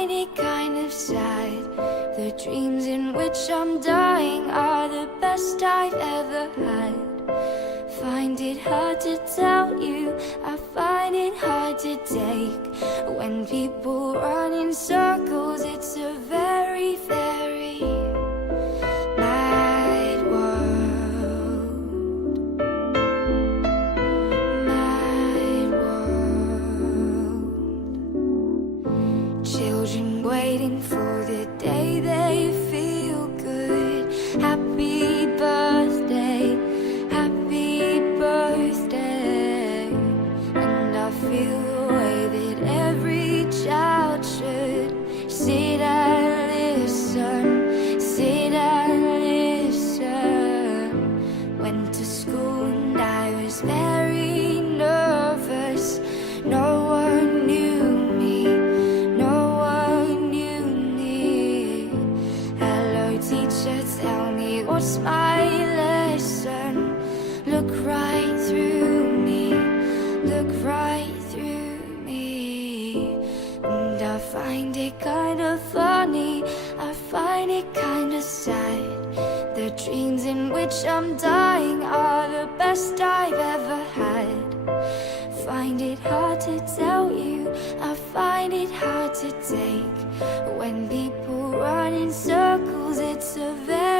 find it kind of sad. The dreams in which I'm dying are the best I've ever had. Find it hard to tell you, I find it hard to take. When people run in circles, it's a very, very mad world. Mad world. Children waiting for the day they feel good. Happy birthday, happy birthday. And I feel the way that every child should. Sit and listen, sit and listen. Went to school and I was very nervous. No one knew me, no one knew me. Hello teacher, tell me what's my lesson. Look right through me, look right through me. And I find it kind of funny, I find it kind of sad. The dreams in which I'm dying are the best I've ever had. Find it hard to tell you, I find it hard to take. When people run in circles, it's a very